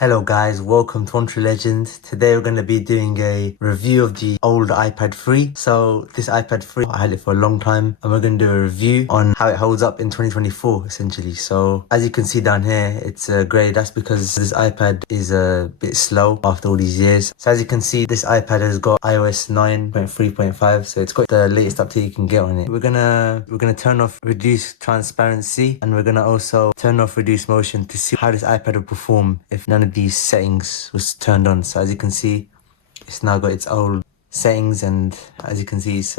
Hello guys, welcome to Country Legend. Today we're going to be doing a review of the old iPad 3. So this iPad 3, I had it for a long time and we're going to do a review on how it holds up in 2024 essentially. So as you can see down here, it's grey. That's because this iPad is a bit slow after all these years. So as you can see, this iPad has got iOS 9.3.5. So it's got the latest update you can get on it. We're gonna turn off reduce transparency and we're gonna also turn off reduce motion to see how this iPad will perform if none of these settings was turned on. So as you can see, it's now got its old settings, and as you can see, it's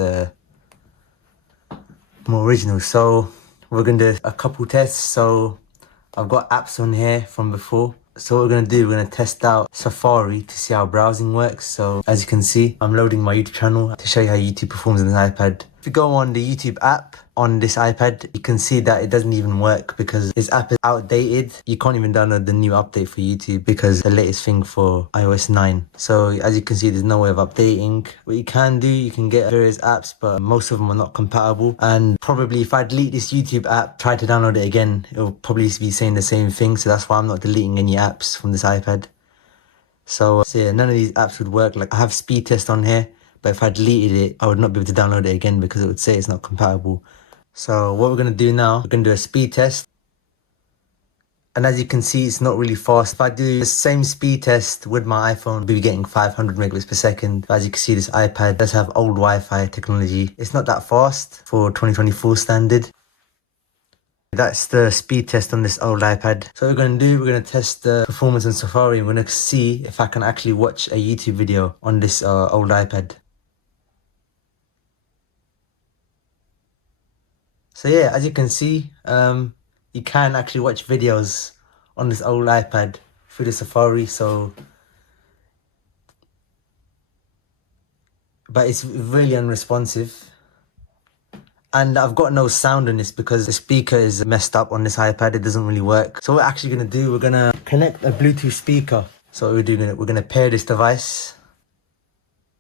more original. So we're gonna do a couple tests. So I've got apps on here from before. So what we're gonna do, we're gonna test out Safari to see how browsing works. So as you can see, I'm loading my YouTube channel to show you how YouTube performs on this iPad. If you go on the YouTube app on this iPad, you can see that it doesn't even work because this app is outdated. You can't even download the new update for YouTube because the latest thing for iOS 9. So as you can see, there's no way of updating. What you can do, you can get various apps, but most of them are not compatible. And probably if I delete this YouTube app, try to download it again, it'll probably be saying the same thing. So that's why I'm not deleting any apps from this iPad. So yeah, none of these apps would work. Like I have Speedtest on here, but if I deleted it, I would not be able to download it again because it would say it's not compatible. So what we're going to do now, we're going to do a speed test. And as you can see, it's not really fast. If I do the same speed test with my iPhone, we'll be getting 500 megabits per second. But as you can see, this iPad does have old Wi-Fi technology. It's not that fast for 2024 standard. That's the speed test on this old iPad. So what we're going to do, we're going to test the performance on Safari. We're going to see if I can actually watch a YouTube video on this old iPad. So yeah, as you can see, you can actually watch videos on this old iPad through the Safari. So, but it's really unresponsive. And I've got no sound on this because the speaker is messed up on this iPad. It doesn't really work. So what we're actually going to do, we're going to connect a Bluetooth speaker. So what we're doing, we're going to pair this device.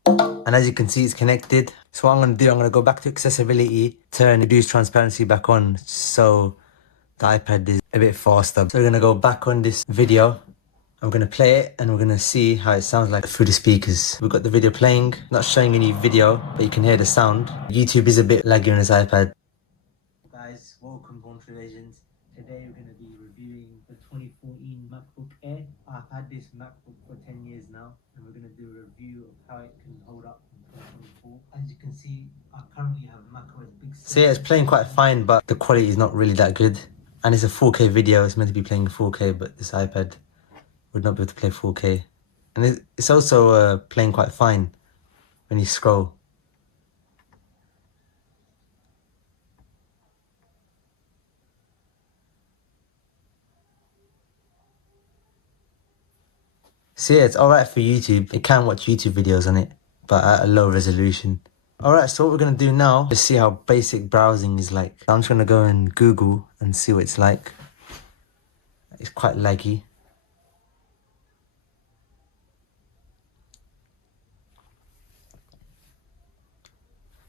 And as you can see, it's connected. So what I'm going to do, I'm going to go back to accessibility, turn reduce transparency back on. So the iPad is a bit faster. So we're going to go back on this video. I'm going to play it and we're going to see how it sounds like through the speakers. We've got the video playing, not showing any video, but you can hear the sound. YouTube is a bit laggy on this iPad. Guys, welcome to Country Legends. Today we're going to be reviewing the 2014 MacBook Air. I've had this MacBook for 10 years now, and we're going to do a review of how it can hold up in 2024. As you can see, I currently have macOS Big Sur. So yeah, it's playing quite fine, but the quality is not really that good. And it's a 4K video, it's meant to be playing 4K, but this iPad would not be able to play 4K. And it's also playing quite fine when you scroll. So yeah, it's alright for YouTube. It can watch YouTube videos on it, but at a low resolution. Alright, so what we're going to do now is see how basic browsing is like. I'm just going to go and Google and see what it's like. It's quite laggy.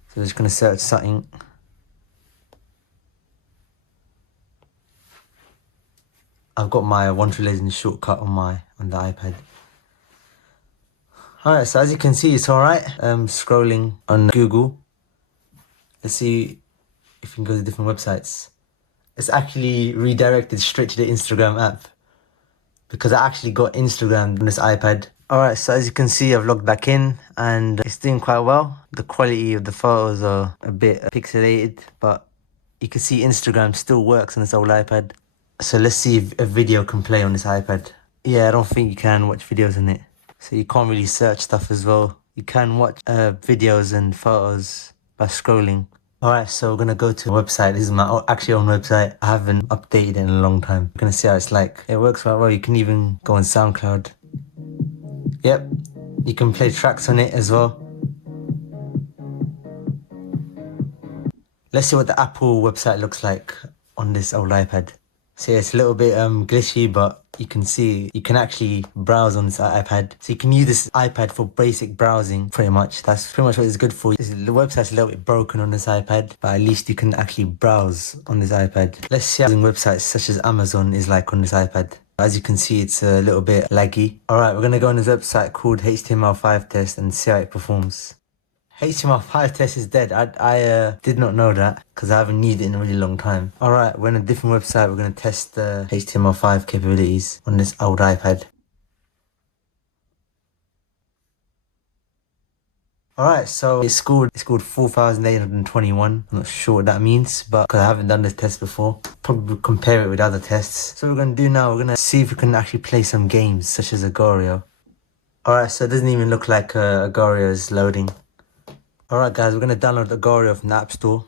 So I'm just going to search something. I've got my Country Legend shortcut on the iPad. Alright, so as you can see, it's alright. Scrolling on Google. Let's see if we can go to different websites. It's actually redirected straight to the Instagram app because I actually got Instagram on this iPad. Alright, so as you can see, I've logged back in and it's doing quite well. The quality of the photos are a bit pixelated, but you can see Instagram still works on this old iPad. So let's see if a video can play on this iPad. Yeah, I don't think you can watch videos on it. So you can't really search stuff as well. You can watch videos and photos by scrolling. Alright, so we're gonna go to a website. This is my actually own website. I haven't updated it in a long time. We're gonna see how it's like. It works quite well. You can even go on SoundCloud. Yep, you can play tracks on it as well. Let's see what the Apple website looks like on this old iPad. So yeah, it's a little bit glitchy, but you can see you can actually browse on this iPad. So you can use this iPad for basic browsing pretty much. That's pretty much what it's good for. The website's a little bit broken on this iPad, but at least you can actually browse on this iPad. Let's see how websites such as Amazon is like on this iPad. As you can see, it's a little bit laggy. Alright, we're gonna go on this website called HTML5 test and see how it performs. HTML5 test is dead. I did not know that because I haven't used it in a really long time. Alright, we're on a different website. We're gonna test the HTML5 capabilities on this old iPad. Alright, so it's scored 4,821. I'm not sure what that means, but because I haven't done this test before, probably compare it with other tests. So what we're gonna do now, we're gonna see if we can actually play some games such as Agorio. Alright, so it doesn't even look like Agorio is loading. Alright guys, we're gonna download Agorio from the App Store.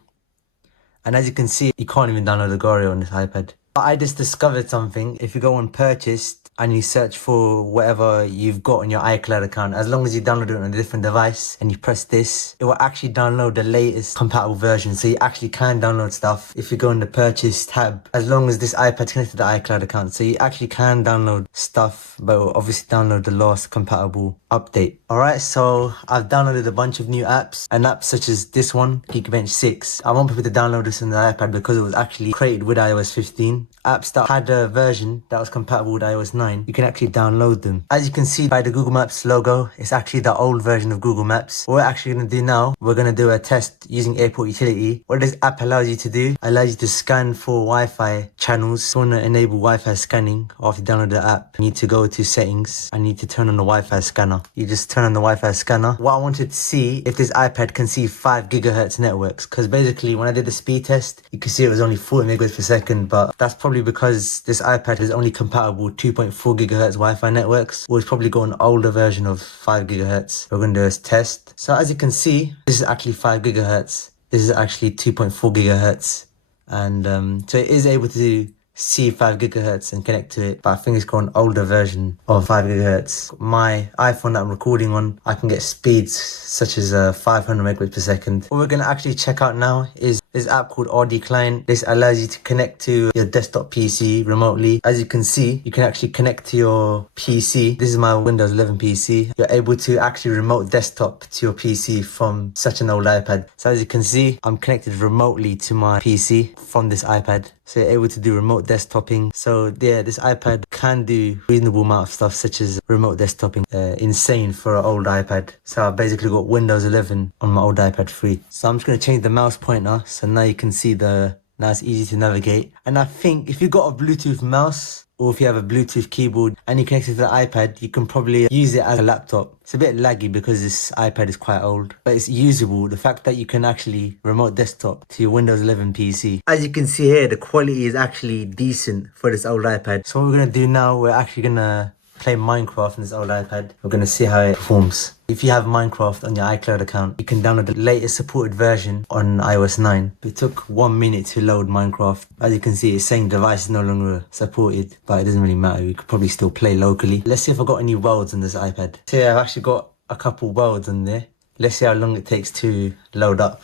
And as you can see, you can't even download Agorio on this iPad. I just discovered something. If you go on purchased and you search for whatever you've got on your iCloud account, as long as you download it on a different device and you press this, it will actually download the latest compatible version. So you actually can download stuff if you go in the purchase tab, as long as this iPad's connected to the iCloud account. So you actually can download stuff, but it will obviously download the last compatible update. Alright, so I've downloaded a bunch of new apps, and apps such as this one, Geekbench 6. I want people to download this on the iPad because it was actually created with iOS 15. Apps that had a version that was compatible with iOS 9, you can actually download them. As you can see by the Google Maps logo, it's actually the old version of Google Maps. What we're actually going to do now, we're going to do a test using Airport Utility. What this app allows you to do, allows you to scan for Wi-Fi channels. So you want to enable Wi-Fi scanning after you download the app. You need to go to settings and you need to turn on the Wi-Fi scanner. You just turn on the Wi-Fi scanner. What I wanted to see if this iPad can see 5 gigahertz networks, because basically when I did the speed test, you can see it was only 40 megabits per second, but that's probably because this iPad is only compatible 2.4 gigahertz Wi-Fi networks, or it's probably got an older version of 5 gigahertz. We're going to do this test. So as you can see, this is actually 5 gigahertz. This is actually 2.4 gigahertz. And so it is able to see 5 gigahertz and connect to it, but I think it's got an older version of 5 gigahertz. My iPhone that I'm recording on, I can get speeds such as 500 megabits per second. What we're going to actually check out now is this app called RD Client. This allows you to connect to your desktop PC remotely. As you can see, you can actually connect to your PC. This is my Windows 11 PC. You're able to actually remote desktop to your PC from such an old iPad. So as you can see, I'm connected remotely to my PC from this iPad. So you're able to do remote desktoping. So yeah, this iPad can do reasonable amount of stuff such as remote desktoping. Insane for an old iPad. So I've basically got Windows 11 on my old iPad 3. So I'm just going to change the mouse pointer. So now you can see now it's easy to navigate. And I think if you've got a Bluetooth mouse, or if you have a Bluetooth keyboard and you connect it to the iPad, you can probably use it as a laptop. It's a bit laggy because this iPad is quite old, but it's usable. The fact that you can actually remote desktop to your Windows 11 PC. As you can see here, the quality is actually decent for this old iPad. So what we're going to do now, we're actually going to play Minecraft on this old iPad. We're going to see how it performs. If you have Minecraft on your iCloud account, you can download the latest supported version on iOS 9. It took 1 minute to load Minecraft. As you can see, it's saying device is no longer supported, but it doesn't really matter. You could probably still play locally. Let's see if I've got any worlds on this iPad. So yeah, I've actually got a couple worlds on there. Let's see how long it takes to load up.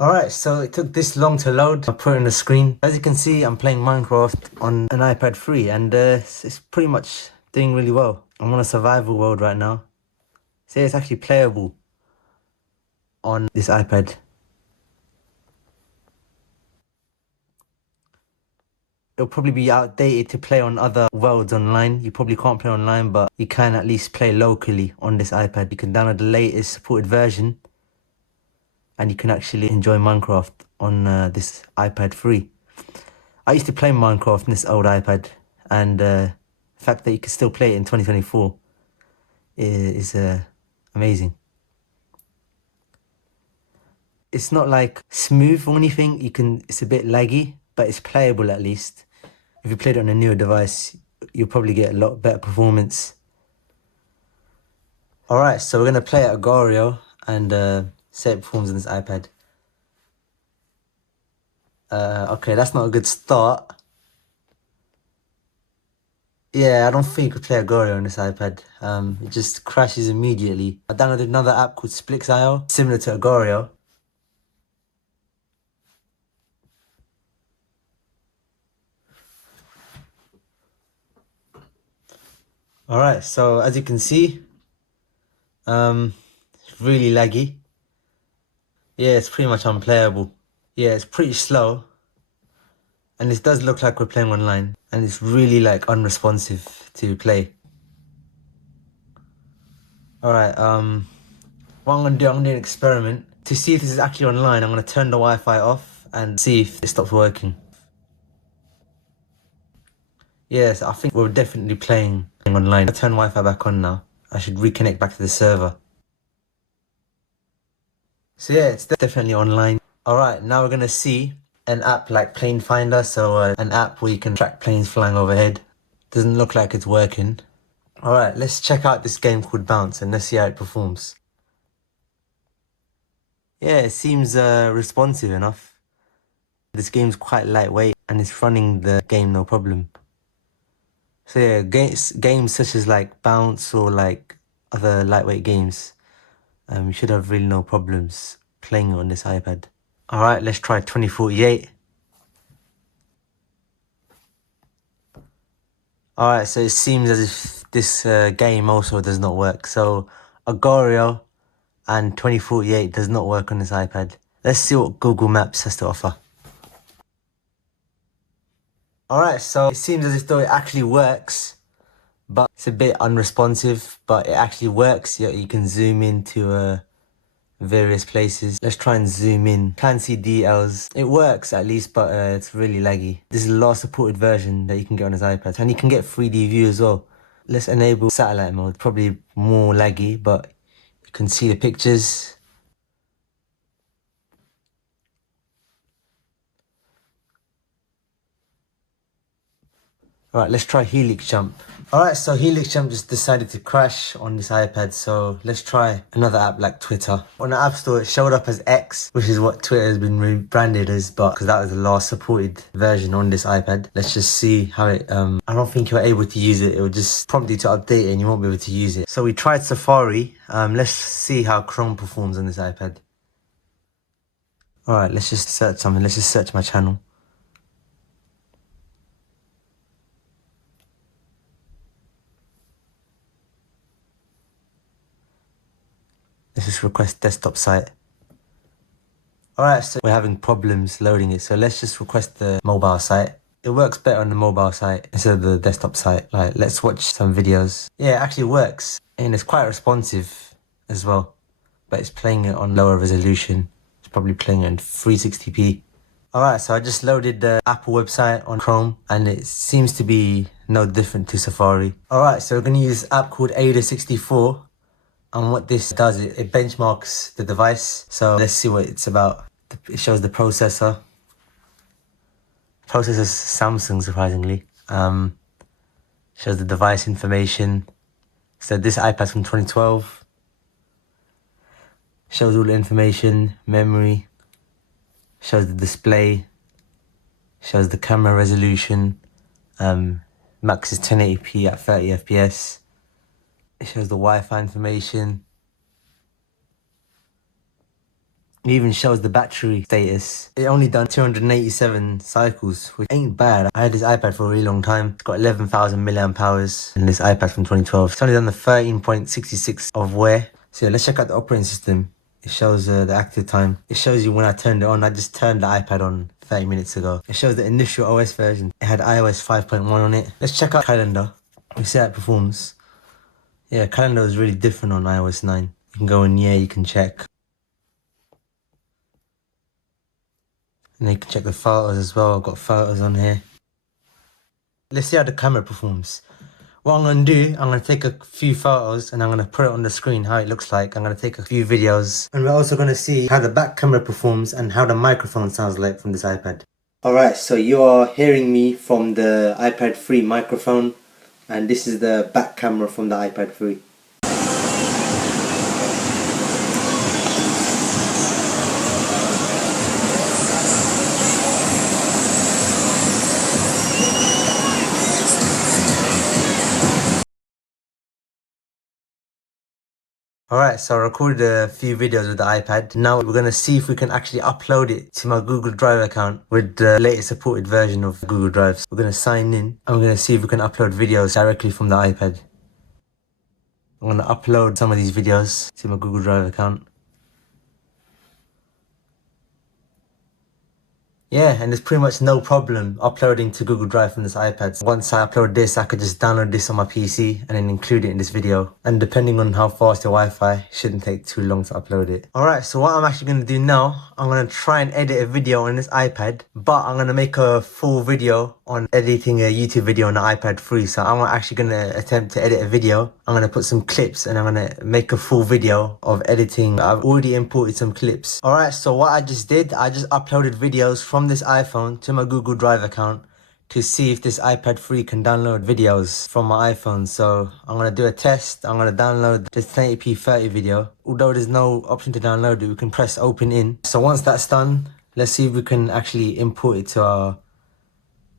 Alright, so it took this long to load. I put it on the screen. As you can see, I'm playing Minecraft on an iPad 3 and it's pretty much doing really well. I'm on a survival world right now. So it's actually playable on this iPad. It'll probably be outdated to play on other worlds online. You probably can't play online, but you can at least play locally on this iPad. You can download the latest supported version and you can actually enjoy Minecraft on this iPad 3. I used to play Minecraft on this old iPad, and the fact that you can still play it in 2024 is amazing. It's not like smooth or anything. It's a bit laggy, but it's playable at least. If you played it on a newer device, you'll probably get a lot better performance. Alright, so we're going to play at Agorio and see how it performs on this iPad. Okay, that's not a good start. Yeah, I don't think we play Agorio on this iPad. It just crashes immediately. I downloaded another app called Splix.io, similar to Agorio. Alright, so as you can see, It's really laggy. Yeah, it's pretty much unplayable. Yeah, it's pretty slow. And this does look like we're playing online. And it's really like unresponsive to play. Alright, what I'm gonna do, I'm gonna do an experiment. To see if this is actually online, I'm gonna turn the Wi-Fi off and see if it stops working. Yes, I think we're definitely playing online. I'll turn Wi-Fi back on now. I should reconnect back to the server. So yeah, it's definitely online. Alright, now we're gonna see an app like Plane Finder. So an app where you can track planes flying overhead. Doesn't look like it's working. Alright, let's check out this game called Bounce and let's see how it performs. Yeah, it seems responsive enough. This game's quite lightweight and it's running the game no problem. So yeah, games such as like Bounce or like other lightweight games, you should have really no problems playing it on this iPad. Alright, let's try 2048. Alright, so it seems as if this game also does not work. So Agorio and 2048 does not work on this iPad. Let's see what Google Maps has to offer. Alright, so it seems as if though it actually works, but it's a bit unresponsive, but it actually works. You can zoom into various places. Let's try and zoom in. Can't see details. It works at least, but it's really laggy. This is the last supported version that you can get on his iPad. And you can get 3D view as well. Let's enable satellite mode. Probably more laggy, but you can see the pictures. Alright, let's try Helix Jump. Alright, so Helix Jump just decided to crash on this iPad, so let's try another app like Twitter. On the App Store, it showed up as X, which is what Twitter has been rebranded as, but because that was the last supported version on this iPad. Let's just see how it, I don't think you're able to use it. It will just prompt you to update it and you won't be able to use it. So we tried Safari. Let's see how Chrome performs on this iPad. Alright, let's just search something. Let's just search my channel. Let's just request desktop site. Alright, so we're having problems loading it, so let's just request the mobile site. It works better on the mobile site instead of the desktop site. Like, let's watch some videos. Yeah, it actually works, and it's quite responsive as well, but it's playing it on lower resolution. It's probably playing it in 360p. Alright, so I just loaded the Apple website on Chrome, and it seems to be no different to Safari. Alright, so we're going to use this app called Ada64. And what this does, it benchmarks the device. So let's see what it's about. It shows the processor. Processor's Samsung, surprisingly. Shows the device information. So this iPad's from 2012. Shows all the information, memory. Shows the display. Shows the camera resolution. Max is 1080p at 30 FPS. It shows the Wi-Fi information. It even shows the battery status. It only done 287 cycles, which ain't bad. I had this iPad for a really long time. It's got 11,000 milliamp hours, and this iPad from 2012. It's only done the 13.66 of wear. So yeah, let's check out the operating system. It shows the active time. It shows you when I turned it on. I just turned the iPad on 30 minutes ago. It shows the initial OS version. It had iOS 5.1 on it. Let's check out calendar. We see how it performs. Yeah, calendar is really different on iOS 9. You can go in here, you can check. And you can check the photos as well. I've got photos on here. Let's see how the camera performs. What I'm going to do, I'm going to take a few photos and I'm going to put it on the screen, how it looks like. I'm going to take a few videos. And we're also going to see how the back camera performs and how the microphone sounds like from this iPad. Alright, so you are hearing me from the iPad 3 microphone. And this is the back camera from the iPad 3. Alright, so I recorded a few videos with the iPad. Now we're going to see if we can actually upload it to my Google Drive account with the latest supported version of Google Drive. So we're going to sign in and we're going to see if we can upload videos directly from the iPad. I'm gonna upload some of these videos to my Google Drive account. Yeah, and there's pretty much no problem uploading to Google Drive from this iPad. So once I upload this, I could just download this on my PC and then include it in this video. And depending on how fast your Wi-Fi, it shouldn't take too long to upload it. Alright, so what I'm actually going to do now, I'm going to try and edit a video on this iPad, but I'm going to make a full video on editing a YouTube video on the iPad free. So I'm actually going to attempt to edit a video. I'm going to put some clips and I'm going to make a full video of editing. I've already imported some clips. Alright, so what I just did, I just uploaded videos from this iPhone to my Google Drive account to see if this iPad 3 can download videos from my iPhone. So I'm going to do a test. I'm going to download this 1080p 30 video. Although there's no option to download it, we can press open in. So once that's done, let's see if we can actually import it to our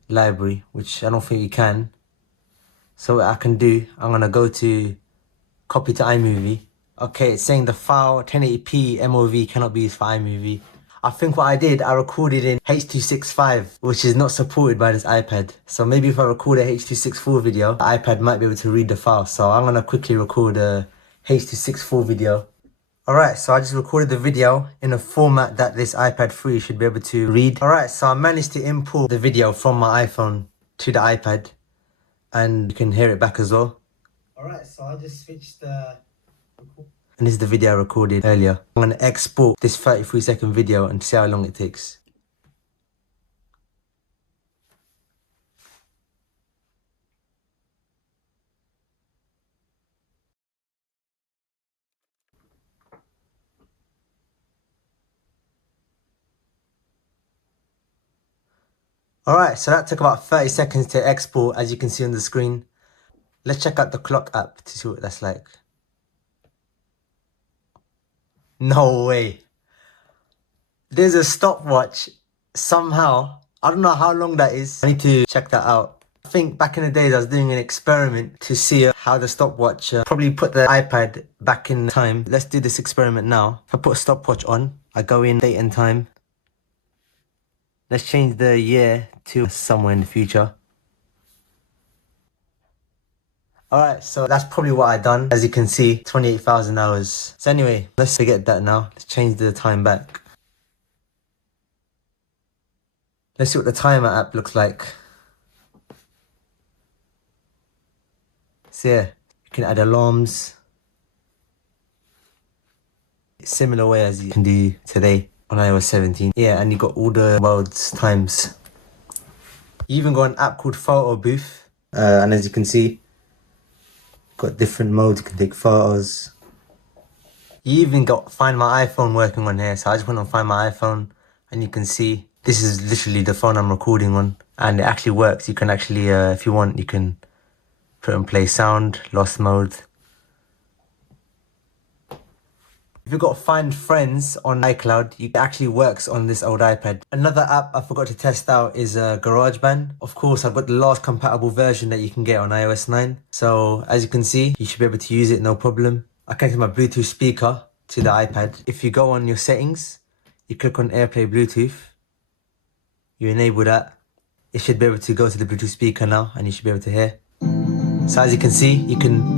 library, which I don't think we can. So what I can do, I'm going to go to copy to iMovie. Okay, it's saying the file 1080p MOV cannot be used for iMovie. I think what I did, I recorded in H.265, which is not supported by this iPad. So maybe if I record a H.264 video, the iPad might be able to read the file. So I'm going to quickly record a H.264 video. Alright, so I just recorded the video in a format that this iPad 3 should be able to read. Alright, so I managed to import the video from my iPhone to the iPad. And you can hear it back as well. Alright, so I just switched the... And this is the video I recorded earlier. I'm going to export this 33-second video and see how long it takes. Alright, so that took about 30 seconds to export, as you can see on the screen. Let's check out the clock app to see what that's like. No way. There's a stopwatch somehow. I don't know how long that is. I need to check that out. I think back in the days I was doing an experiment to see how the stopwatch probably put the iPad back in time. Let's do this experiment now. If I put a stopwatch on, I go in date and time. Let's change the year to somewhere in the future. Alright, so that's probably what I done. As you can see, 28,000 hours. So anyway, let's forget that now. Let's change the time back. Let's see what the timer app looks like. So yeah, you can add alarms. Similar way as you can do today on iOS 17. Yeah, and you got all the world's times. You even got an app called Photo Booth. And as you can see, got different modes, you can take photos. You even got Find My iPhone working on here. So I just went on Find My iPhone and you can see this is literally the phone I'm recording on. And it actually works. You can actually, if you want, you can put and play sound, lost mode. If you've got Find Friends on iCloud, it actually works on this old iPad. Another app I forgot to test out is GarageBand. Of course, I've got the last compatible version that you can get on iOS 9. So as you can see, you should be able to use it no problem. I connected my Bluetooth speaker to the iPad. If you go on your settings, you click on AirPlay Bluetooth. You enable that. It should be able to go to the Bluetooth speaker now and you should be able to hear. So as you can see, you can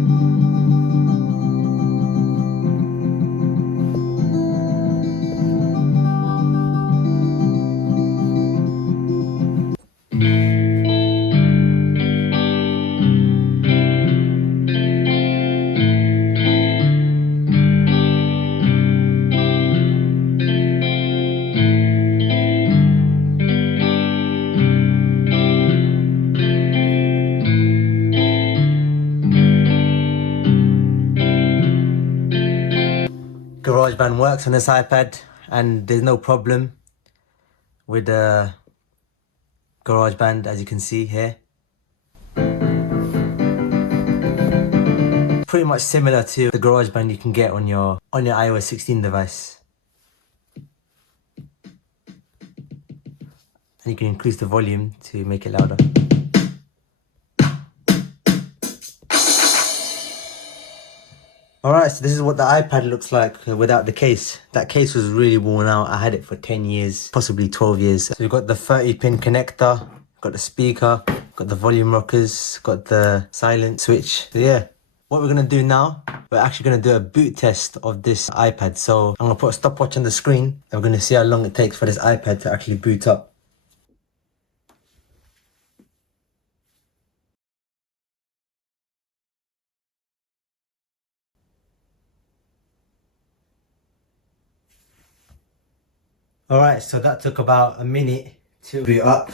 GarageBand works on this iPad and there's no problem with the GarageBand, as you can see here. Pretty much similar to the GarageBand you can get on your iOS 16 device. And you can increase the volume to make it louder. Alright, so this is what the iPad looks like without the case. That case was really worn out. I had it for 10 years, possibly 12 years. So we've got the 30-pin connector, got the speaker, got the volume rockers, got the silent switch. So yeah, what we're gonna do now, we're actually gonna do a boot test of this iPad. So I'm gonna put a stopwatch on the screen and we're gonna see how long it takes for this iPad to actually boot up. Alright, so that took about a minute to boot up.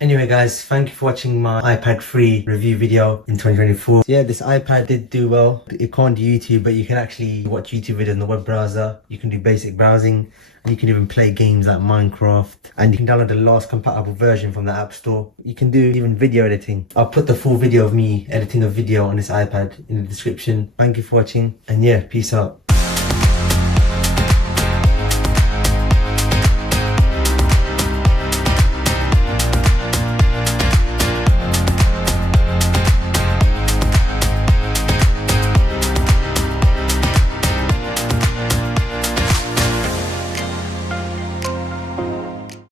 Anyway guys, thank you for watching my iPad 3 review video in 2024. So yeah, this iPad did do well. It can't do YouTube, but you can actually watch YouTube videos in the web browser. You can do basic browsing, and you can even play games like Minecraft. And you can download the last compatible version from the App Store. You can do even video editing. I'll put the full video of me editing a video on this iPad in the description. Thank you for watching, and yeah, peace out.